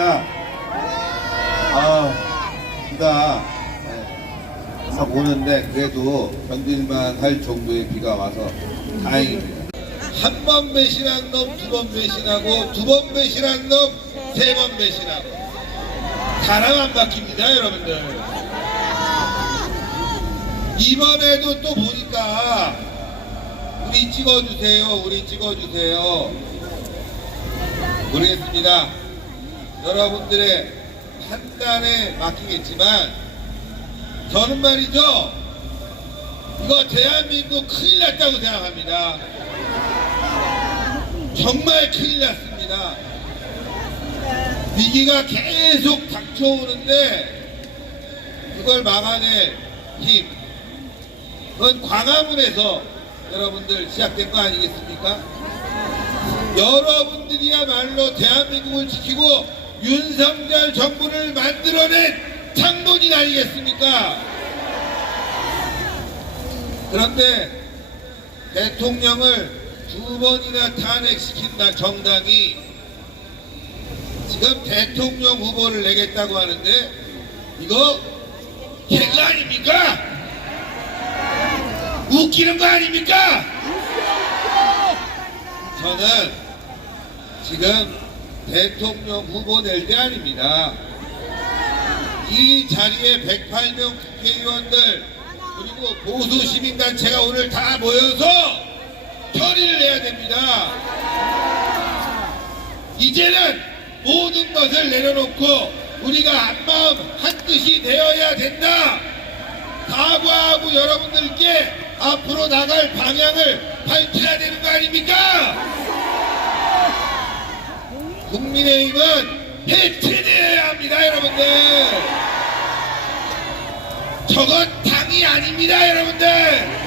안녕하십니까. 아, 비가 네, 막 오는데 그래도 견딜만 할 정도의 비가 와서 다행입니다. 한 번 배신한 놈 두 번 배신하고 두 번 배신한 놈 세 번 배신하고 사람 안 바뀝니다 여러분들. 이번에도 또 보니까 우리 찍어주세요 우리 찍어주세요 모르겠습니다. 여러분들의 판단에 맡기겠지만 저는 말이죠. 이거 대한민국 큰일 났다고 생각합니다. 정말 큰일 났습니다. 위기가 계속 닥쳐오는데 그걸 막아낼 힘 그건 광화문에서 여러분들 시작된 거 아니겠습니까? 여러분들이야말로 대한민국을 지키고 윤석열 정부를 만들어낸 장본인 아니겠습니까? 그런데 대통령을 두 번이나 탄핵시킨다 정당이 지금 대통령 후보를 내겠다고 하는데 이거 개그 아닙니까? 웃기는 거 아닙니까? 저는 지금 대통령 후보 낼 때 아닙니다. 이 자리에 108명 국회의원들 그리고 보수 시민단체가 오늘 다 모여서 처리를 해야 됩니다. 이제는 모든 것을 내려놓고 우리가 한 마음 한 뜻이 되어야 된다. 사과하고 여러분들께 앞으로 나갈 방향을 밝혀야 되는 거 아닙니까? 국민의힘은 해체되어야 합니다, 여러분들. 저건 당이 아닙니다, 여러분들.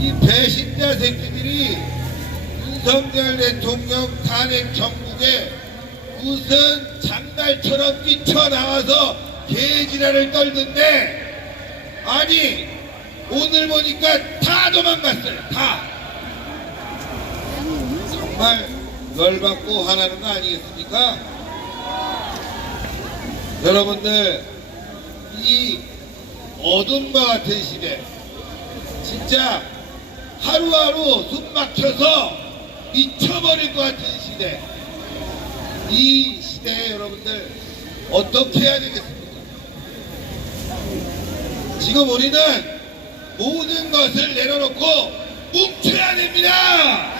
이 배신자 새끼들이 윤석열 대통령 탄핵 정국에 무슨 장날처럼 뛰쳐나와서 개지랄을 떨던데 아니 오늘 보니까 다 도망갔어요 다 정말 열받고 화나는 거 아니겠습니까 여러분들 이 어둠과 같은 시대 진짜 하루하루 숨 막혀서 미쳐버릴 것 같은 시대 이 시대에 여러분들 어떻게 해야 되겠습니까? 지금 우리는 모든 것을 내려놓고 뭉쳐야 됩니다.